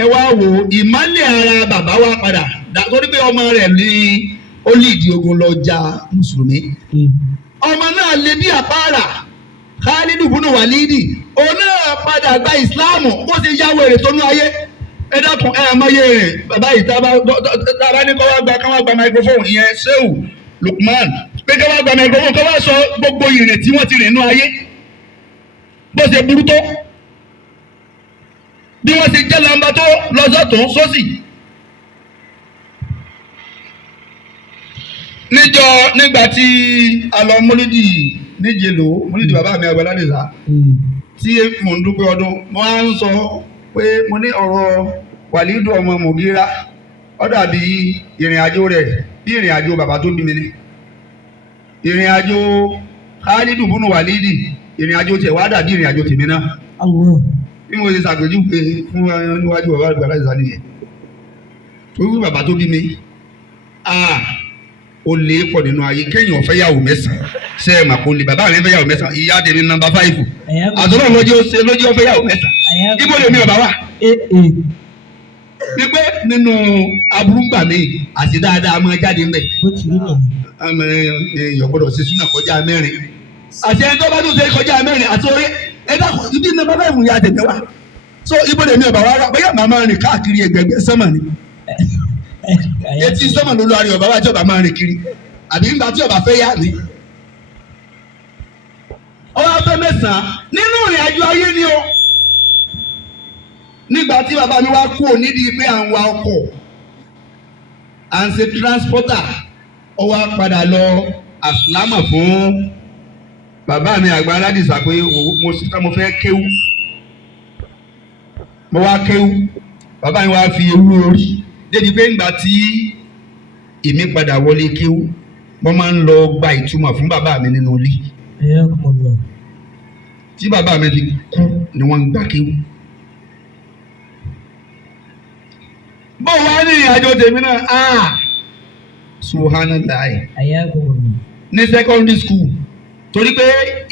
ẹ wá wo ìmọ́lẹ̀ ara bàbá wa padà torí pé ọmọ rẹ̀ ní ó líìdì ogun lọ ja mùsùlùmí ọmọ náà lè bí àpáàrà Khalidu bunu Walidi òun náà padà gba ìsìláàmù bó ti yáwó èrè tó nú ayé ẹ dákun ẹ àmọye rẹ bàbá yìí tá a bá ní káwá gba microphone ìyẹn Sehu Lukman pé káwá gba microphone káwá sọ gbogbo ìrìn tí wọ́n ti rìn nú ayé bó ṣe burú tó bí wọ́n ti jẹ́ lamba tó lọ́sọ̀tún sósì. nígbà tí a lọ múlídì níjèlò múlídì bàbá mi àgbàlá nìyà tí mò ń dúpẹ́ ọdún mo á ń sọ pé mo ní ọ̀rọ̀ Wàlídù ọmọ Mùgírà ó dàbí ìrìn àjò rẹ̀ bí ìrìn àjò bàbá tó bí mi ní ìrìn àjò Khalidu bunu Walidi ìrìn àjò tẹ̀ wá dàbí ìrìn àjò tèmi náà bí mo ṣe ṣàpèjúwe fún níwájú bàbá àgbàlá nìyà nìyẹn torí bàbá tó bí mi ó lè pọ̀ nínú ayé kéèyàn ọ̀fẹ́ yàwó mẹ́sàn-án ṣe é mà kó lè bàbá mi fẹ́ yàwó mẹ́sàn-án ìyá tèmi nọ́mbà 5 àtọ́nà lójú ọ̀fẹ́ yàwó mẹ́sàn-án ibo lèmi ọ̀bá wà. ní pé nínú aburúgbà mi àti dáadáa máa jáde mbẹ èèyàn gbọ́dọ̀ ṣe súnà kọjá 4 àti ẹni tó bá tún ṣe kọjá 4 àti orí ẹ̀dá ibi nọ́mbà 5 ìyá tèmi wà so ibo lèmi ọ̀bá wà bóyá màmá rìn káàkiri ẹgbẹgbẹ sánmà ni etí sọmọ ló lọ àrí ọba wa tí ọba máa rìn kiri àbí nígbà tí ọba fẹ́ yá ni. ọba fẹ́ mẹ́sàn-án nínú ìrìn àjò ayé ni o nígbà tí bàbá mi wá kú nídìí pé à ń wa ọkọ̀ à ń ṣe transporter ó wá padà lọ àsìlámà fún bàbá mi àgbà aládìsá pé mo fẹ́ kéwú mo wá kéwú bàbá mi wá fi ewu orí débi pé ńgbà tí èmi padà wọlé kéwú wọ́n máa ń lọ gba ìtumọ̀ fún bàbá mi nínú ilé. tí bàbá mi fi kú ni wọ́n ń gbà kéwú. bó wá ní ìrìnàjò tèmi náà subhanallah ní secondary school torí pé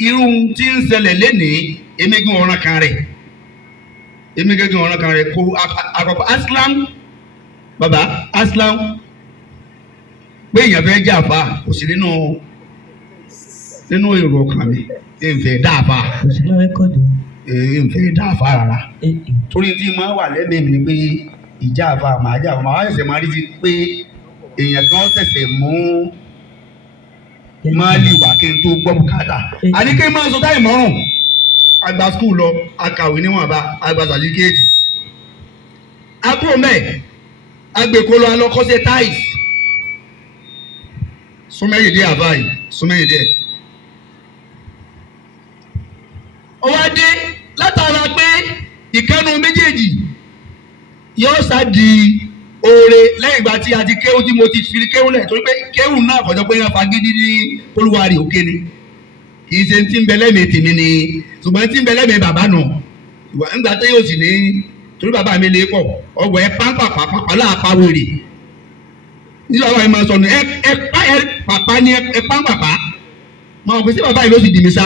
irú tí ń ṣẹlẹ̀ lénìí èmi gún ọ̀ràn kan rẹ̀ kó àkọ́kọ́ aslam baba aslam pé èèyàn fẹ́ jàfa kò sí nínú èrò ọkàn mi èèfẹ́ dáàfa èèfẹ́ dáàfa rárá torí tí mo wà lẹ́mìí mi pé ìjàfa màá ṣẹ̀ṣẹ̀ máa rí ti pé èèyàn kan ṣẹ̀ṣẹ̀ mú máa lè wà kí n tó gbọ́ bùkátà àní kí n máa sọ táì mọ́rùn àgbà skul lọ akàwé níwọ̀nba àgbà sàlíkéètì àbúrò mẹ́ẹ̀ agbèkolo alọkọsẹ tais súnmẹ́yìndé àbáyé súnmẹ́yìndé ọwádé látara pé ìkànnù méjèèjì yóò sá di oore lẹ́yìn ìgbà tí a ti kéwú tí mo ti fi kéwú lẹ̀ torí pé kéwú náà kọjọ pé yẹn fagídí ní olúwarì òkè ni kì í ṣe ti ń bẹ lẹ́mìí tèmi ni ṣùgbọ́n ti ń bẹ lẹ́mìí bàbá nù nígbà tó yóò sì ní torí bàbá mi lè pọ̀ ọgbọ̀ ẹ pàápàá láàpáwèrè nígbà wàá máa sọ ní ẹ pàpà ní ẹ pàápàá máa wọ pé sí bàbá yìí ló sì dì mí sá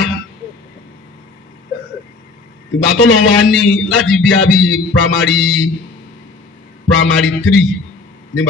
ìgbà tó lọ wá ní láti bí abí primary 3